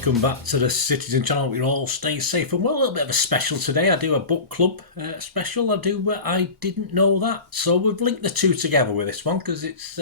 welcome back to the Citizen channel. We all stay safe and well. A little bit of a special today. I do a book club special. I didn't know that. So we've linked the two together with this one because it's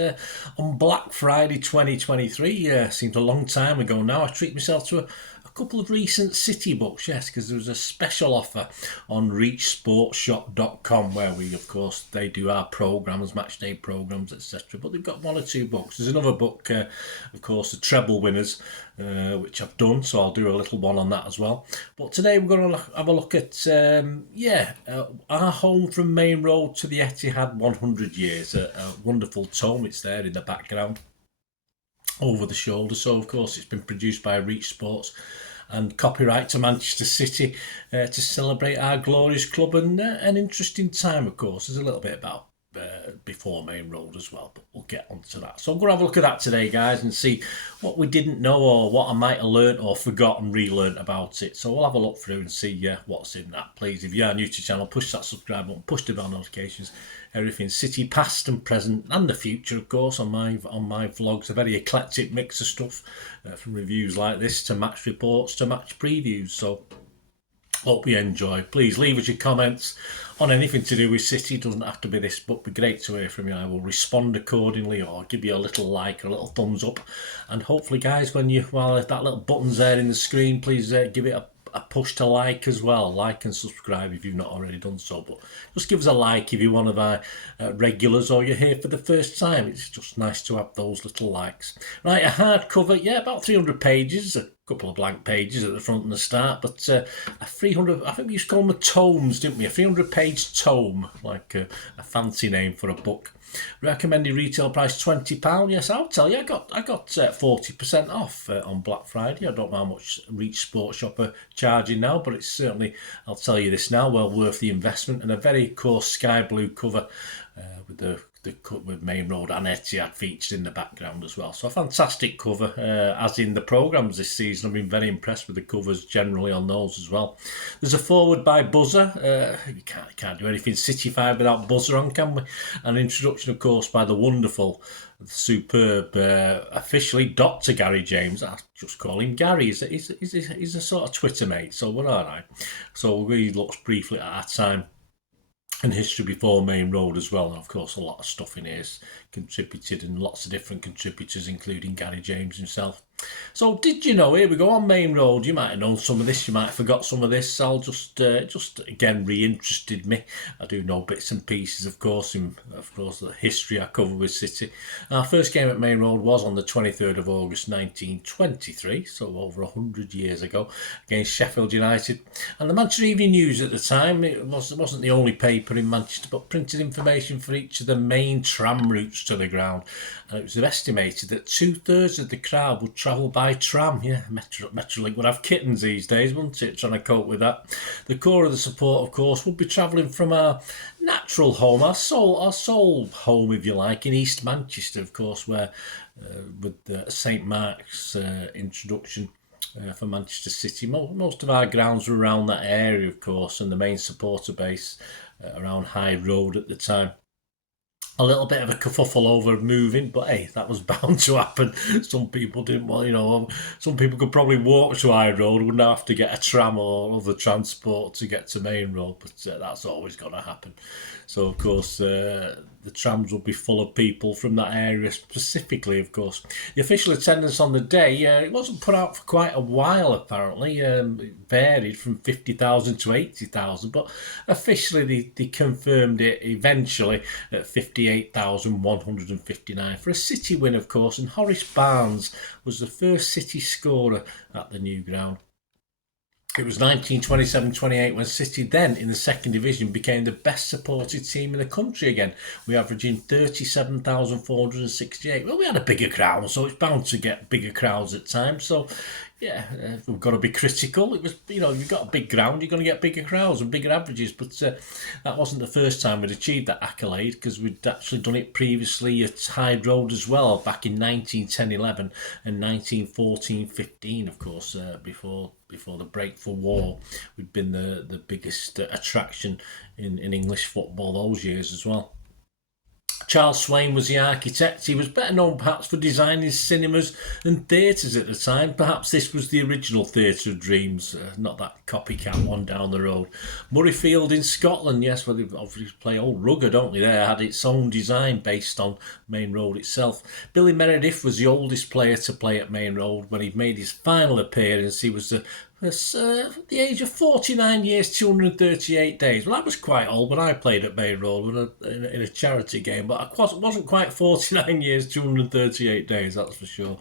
on Black Friday 2023. Seems a long time ago now. I treat myself to a couple of recent City books, yes, because there was a special offer on reachsportshop.com where we, of course, they do our programmes, match day programmes, etc. But they've got one or two books. There's another book, of course, the treble winners, which I've done, so I'll do a little one on that as well. But today we're going to have a look at, Our Home from Maine Road to the Etihad 100 Years, a wonderful tome. It's there in the background, over the shoulder. So, of course, it's been produced by Reach Sports and copyright to Manchester City to celebrate our glorious club and an interesting time, of course. There's a little bit about before Maine Road as well, but we'll get onto that. So I'm going to have a look at that today, guys, and see what we didn't know or what I might have learnt or forgotten, relearnt about it. So we'll have a look through and see what's in that. Please, if you are new to the channel, push that subscribe button, push the bell notifications. Everything City, past and present, and the future, of course, on my vlogs. A very eclectic mix of stuff, from reviews like this to match reports to match previews. So hope you enjoy. Please leave us your comments on anything to do with City. It doesn't have to be this, but it'd be great to hear from you. I will respond accordingly, or give you a little like or a little thumbs up. And hopefully, guys, while that little button's there in the screen, please give it a push to like as well. Like and subscribe if you've not already done so. But just give us a like if you're one of our regulars or you're here for the first time. It's just nice to have those little likes. Right, a hardcover, about 300 pages. A couple of blank pages at the front and the start, but a 300, I think we used to call them tomes, didn't we? A 300-page tome, like a fancy name for a book. Recommended retail price £20. Yes, I'll tell you, I got 40% off on Black Friday. I don't know how much Reach Sports Shop are charging now, but it's certainly, I'll tell you this now, well worth the investment. And a very coarse sky blue cover with Maine Road and Etihad featured in the background as well. So a fantastic cover, as in the programmes this season. I've been very impressed with the covers generally on those as well. There's a forward by Buzzer. You can't do anything Cityfied without Buzzer on, can we? An introduction, of course, by the wonderful, superb, officially Dr. Gary James. I just call him Gary. He's a sort of Twitter mate, so we're all right. So we looked briefly at our time and history before Maine Road as well. And of course, a lot of stuff in here is contributed, and lots of different contributors, including Gary James himself. So did you know, here we go, on Maine Road, you might have known some of this, you might have forgot some of this. I'll just again, re-interested me. I do know bits and pieces, of course, the history I cover with City. Our first game at Maine Road was on the 23rd of August 1923, so over 100 years ago, against Sheffield United. And the Manchester Evening News at the time, it wasn't the only paper in Manchester, but printed information for each of the main tram routes to the ground. And it was estimated that 2/3 of the crowd would travel by tram. Yeah, Metrolink would have kittens these days, wouldn't it, trying to cope with that. The core of the support, of course, would be travelling from our natural home, our soul home, if you like, in East Manchester, of course, where with St Marc's introduction for Manchester City, most of our grounds were around that area, of course, and the main supporter base around High Road at the time. A little bit of a kerfuffle over moving, but hey, that was bound to happen. Some people didn't want, some people could probably walk to High Road, wouldn't have to get a tram or other transport to get to Maine Road, but that's always going to happen. So, of course, the trams will be full of people from that area specifically, of course. The official attendance on the day, it wasn't put out for quite a while, apparently. It varied from 50,000 to 80,000, but officially they confirmed it eventually at 58,159 for a City win, of course. And Horace Barnes was the first City scorer at the new ground. It was 1927-28 when City, then in the second division, became the best supported team in the country again. We averaging 37,468. Well, we had a bigger crowd, so it's bound to get bigger crowds at times. So, yeah, we've got to be critical. It was, you've got a big ground, you're going to get bigger crowds and bigger averages. But that wasn't the first time we'd achieved that accolade, because we'd actually done it previously at Hyde Road as well, back in 1910-11 and 1914-15, of course, before the break for war. We'd been the biggest attraction in English football those years as well. Charles Swain was the architect. He was better known perhaps for designing cinemas and theatres at the time. Perhaps this was the original Theatre of Dreams, not that copycat one down the road. Murrayfield in Scotland, yes, well, they obviously play old rugger, don't they? There had its own design based on Maine Road itself. Billy Meredith was the oldest player to play at Maine Road. When he'd made his final appearance, he was the age of 49 years, 238 days. Well, that was quite old when I played at Maine Road in a charity game, but I wasn't quite 49 years, 238 days, that's for sure.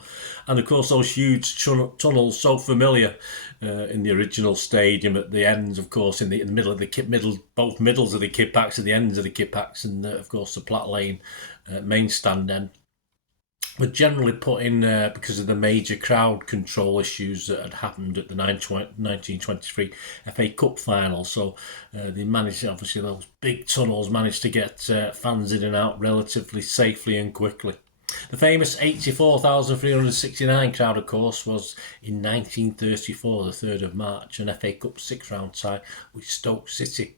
And of course, those huge tunnels, so familiar in the original stadium at the ends, of course, in the middle of both middles of the Kippax and the ends of the Kippax, and of course the Platt Lane main stand end, were generally put in because of the major crowd control issues that had happened at the 1923 FA Cup final. So they managed, obviously, those big tunnels managed to get fans in and out relatively safely and quickly. The famous 84,369 crowd, of course, was in 1934, the 3rd of March, an FA Cup six-round tie with Stoke City.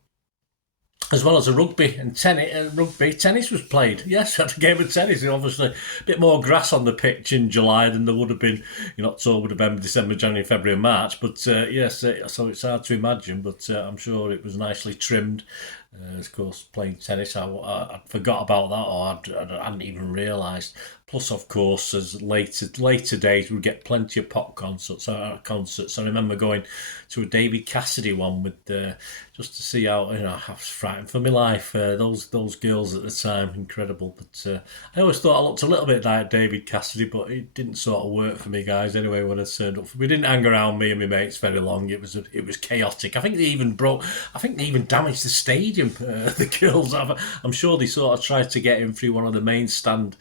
As well as a rugby and tennis was played. Yes, we had a game of tennis. Obviously, a bit more grass on the pitch in July than there would have been in October, November, December, January, February and March. But yes, so it's hard to imagine, but I'm sure it was nicely trimmed. Of course, playing tennis, I forgot about that, or I hadn't even realised. Plus, of course, as later days, we get plenty of pop concerts. I remember going to a David Cassidy one with just to see how, I was frightened for my life. Those girls at the time, incredible. But I always thought I looked a little bit like David Cassidy, but it didn't sort of work for me, guys. Anyway, when I turned up, we didn't hang around, me and my mates, very long. It was chaotic. I think they even damaged the stadium. The girls, I'm sure they sort of tried to get in through one of the main stand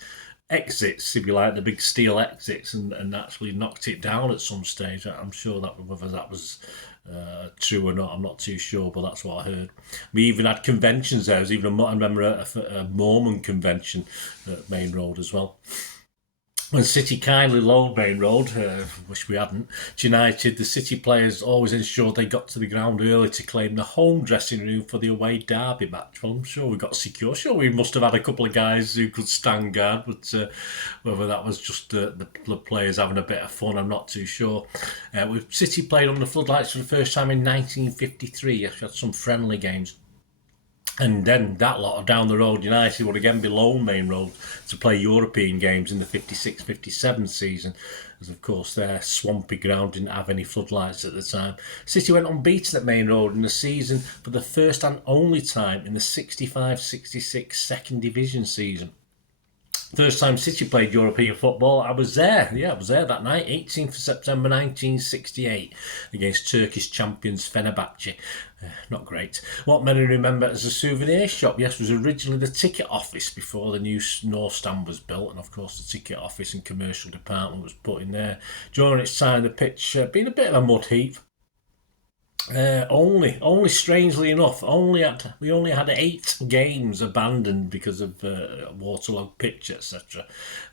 exits, if you like, the big steel exits, and actually knocked it down at some stage. I'm sure that whether that was true or not, I'm not too sure, but that's what I heard. We even had conventions there. I remember a Mormon convention at Maine Road as well. When City kindly loaned Maine Road, wish we hadn't, United, the City players always ensured they got to the ground early to claim the home dressing room for the away derby match. Well, I'm sure we got secure. Sure, we must have had a couple of guys who could stand guard, but whether that was just the players having a bit of fun, I'm not too sure. City played on the floodlights for the first time in 1953. We had some friendly games. And then that lot down the road, United would again be loaned Maine Road to play European games in the 56-57 season, as of course their swampy ground didn't have any floodlights at the time. City went unbeaten at Maine Road in the season for the first and only time in the 65-66 second division season. First time City played European football, I was there. Yeah, I was there that night, 18th of September 1968, against Turkish champions Fenerbahce. Not great. What many remember as a souvenir shop, yes, was originally the ticket office before the new North Stand was built, and of course the ticket office and commercial department was put in there. During its time, the pitch being a bit of a mud heap. Only strangely enough, we only had 8 games abandoned because of waterlogged pitch, etc.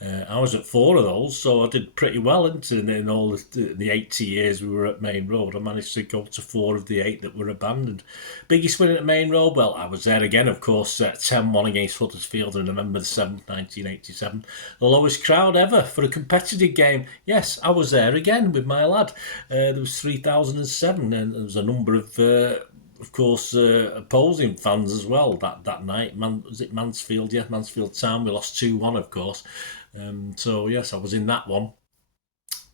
I was at 4 of those, so I did pretty well in all the 80 years we were at Maine Road. I managed to go to 4 of the 8 that were abandoned. Biggest win at Maine Road? Well, I was there again, of course, 10-1 against Huddersfield on November the 7th, 1987. The lowest crowd ever for a competitive game. Yes, I was there again with my lad. There was 3,007, and there was a number of course, opposing fans as well that night. Was it Mansfield? Yeah, Mansfield Town. We lost 2-1, of course. So, yes, I was in that one.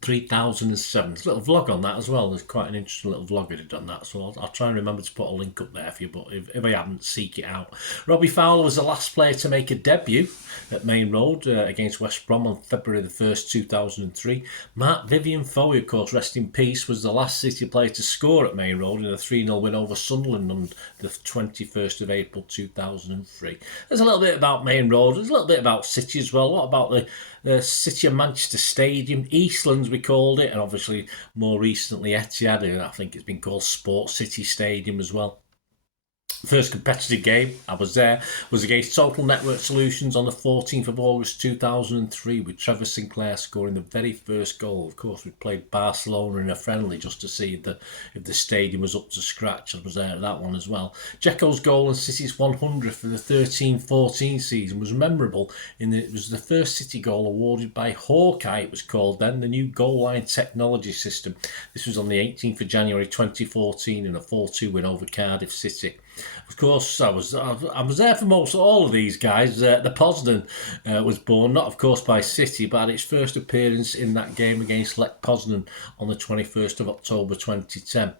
3,007. There's a little vlog on that as well. There's quite an interesting little vlog I did on that, so I'll try and remember to put a link up there for you, but if I haven't, seek it out. Robbie Fowler was the last player to make a debut at Maine Road against West Brom on February the 1st, 2003. Marc Vivian Foe, of course, rest in peace, was the last City player to score at Maine Road in a 3-0 win over Sunderland on the 21st of April 2003. There's a little bit about Maine Road. There's a little bit about City as well. What about the City of Manchester Stadium? Eastlands, we called it, and obviously more recently Etihad, I think it's been called Sports City Stadium as well. First competitive game I was there was against Total Network Solutions on the 14th of August 2003, with Trevor Sinclair scoring the very first goal. Of course, we played Barcelona in a friendly just to see if the stadium was up to scratch. I was there at that one as well. Dzeko's goal in City's 100th for the 13-14 season was memorable in that it was the first City goal awarded by Hawkeye, it was called then, the new goal line technology system. This was on the 18th of January 2014 in a 4-2 win over Cardiff City. Of course, I was there for most all of these guys. The Poznan was born, not of course by City, but had its first appearance in that game against Lech Poznan on the 21st of October 2010.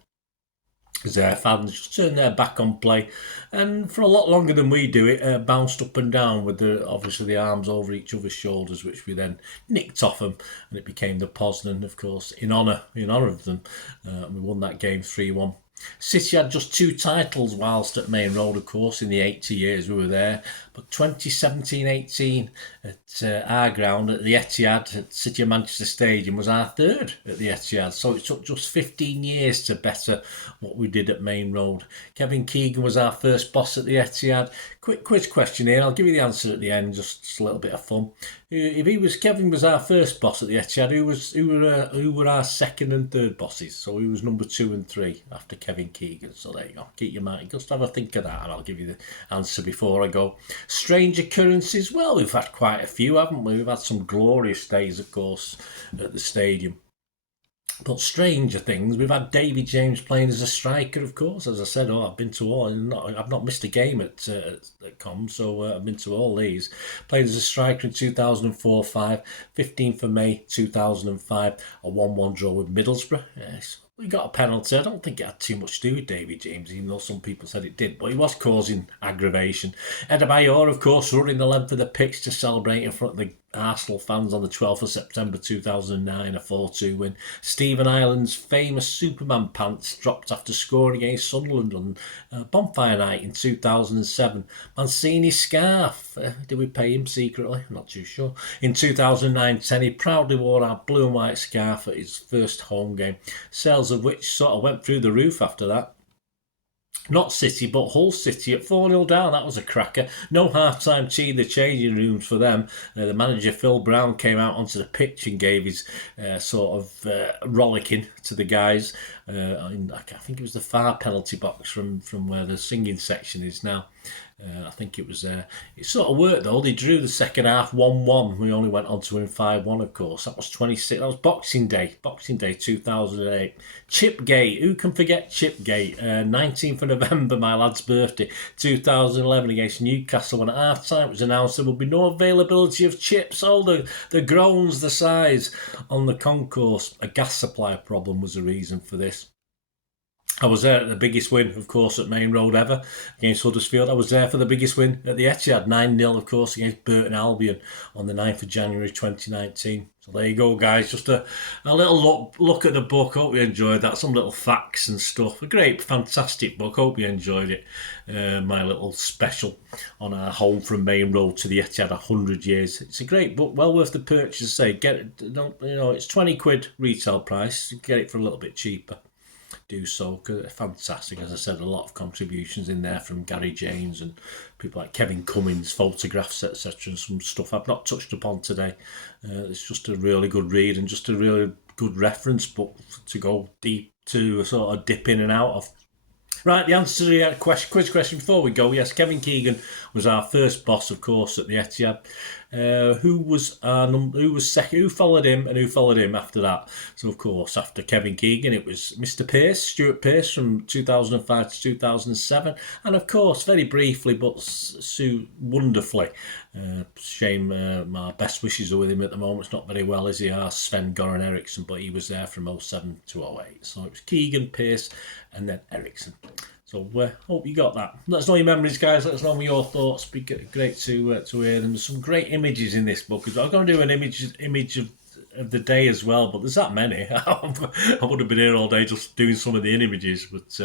Their fans just turned their back on play, and for a lot longer than we do it, bounced up and down with obviously the arms over each other's shoulders, which we then nicked off them, and it became the Poznan, of course, in honour of them. We won that game 3-1. City had just 2 titles whilst at Maine Road, of course, in the 80 years we were there. But 2017-18 at our ground at the Etihad at City of Manchester Stadium was our 3rd at the Etihad. So it took just 15 years to better what we did at Maine Road. Kevin Keegan was our first boss at the Etihad. Quick quiz question here. I'll give you the answer at the end, just a little bit of fun. If Kevin was our first boss at the Etihad, who were our 2nd and 3rd bosses? So he was number 2 and 3 after Kevin Keegan. So there you go. Keep your mind. Just have a think of that, and I'll give you the answer before I go. Strange occurrences. Well, we've had quite a few, haven't we? We've had some glorious days, of course, at the stadium. But stranger things, we've had Davy James playing as a striker, of course. As I said, I've been to all. I've not missed a game at Com, so I've been to all these. Played as a striker in 2004-5, 15th of May 2005, a 1-1 draw with Middlesbrough. Yes. We got a penalty. I don't think it had too much to do with Davy James, even though some people said it did, but he was causing aggravation. Adebayor, of course, running the length of the pitch to celebrate in front of the Arsenal fans on the 12th of September 2009, a 4-2 win. Stephen Ireland's famous Superman pants dropped after scoring against Sunderland on Bonfire Night in 2007. Mancini's scarf, did we pay him secretly? I'm not too sure. In 2009-10, he proudly wore our blue and white scarf at his first home game, sales of which sort of went through the roof after that. Not City, but Hull City at 4-0 down. That was a cracker. No half-time tea in the changing rooms for them. The manager, Phil Brown, came out onto the pitch and gave his rollicking to the guys. I think it was the far penalty box from where the singing section is now. I think it was it sort of worked though. They drew the second half 1-1. We only went on to win 5-1, of course. That was 26. That was Boxing Day 2008. Chipgate, who can forget Chipgate? 19th of November, my lad's birthday, 2011, against Newcastle, when at half time it was announced there would be no availability of chips. Oh, the groans, the sighs on the concourse. A gas supply problem was the reason for this. I was there at the biggest win, of course, at Maine Road ever against Huddersfield. I was there for the biggest win at the Etihad, 9-0, of course, against Burton Albion on the 9th of January 2019. So there you go, guys. Just a little look at the book. Hope you enjoyed that. Some little facts and stuff. A great, fantastic book. Hope you enjoyed it. My little special on our home from Maine Road to the Etihad, 100 years. It's a great book, well worth the purchase. Say, get it. Don't, it's £20 retail price. Get it for a little bit cheaper. Do so, because fantastic. As I said, a lot of contributions in there from Gary James and people like Kevin Cummins, photographs, etc., and some stuff I've not touched upon today. It's just a really good read and just a really good reference book to go deep, to sort of dip in and out of. Right, the answer to the quiz question before we go. Yes, Kevin Keegan was our first boss, of course, at the Etihad. Who was second? Who followed him, and who followed him after that? So, of course, after Kevin Keegan, it was Mr. Pearce, Stuart Pearce, from 2005 to 2007, and of course, very briefly but wonderfully. Shame, my best wishes are with him at the moment. It's not very well, is he? Sven Goran Eriksson, but he was there from 07 to 08. So it was Keegan, Pearce, and then Eriksson. So hope you got that. Let us know your memories, guys. Let us know your thoughts. Be great to hear them. There's some great images in this book. I'm going to do an image of the day as well, but there's that many. I would have been here all day just doing some of the images, but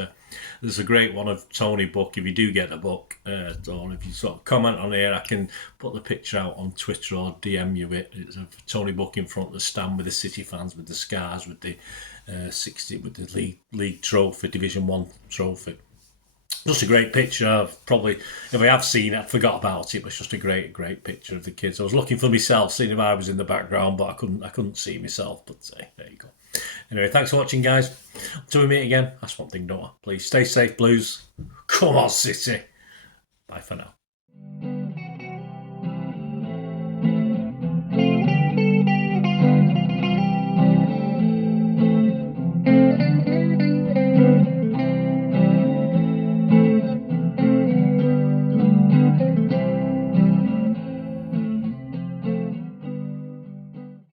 there's a great one of Tony Buck. If you do get the book, or if you sort of comment on here, I can put the picture out on Twitter or DM you it. It's of Tony Buck in front of the stand with the City fans, with the scars, with the 60, with the league trophy, Division 1 trophy. Just a great picture. I've probably, if I have seen it, I forgot about it. But it's just a great picture of the kids. I was looking for myself, seeing if I was in the background, but I couldn't see myself. But there you go. Anyway, thanks for watching, guys. Until we meet again, that's one thing, don't I? Please stay safe, Blues. Come on, City. Bye for now.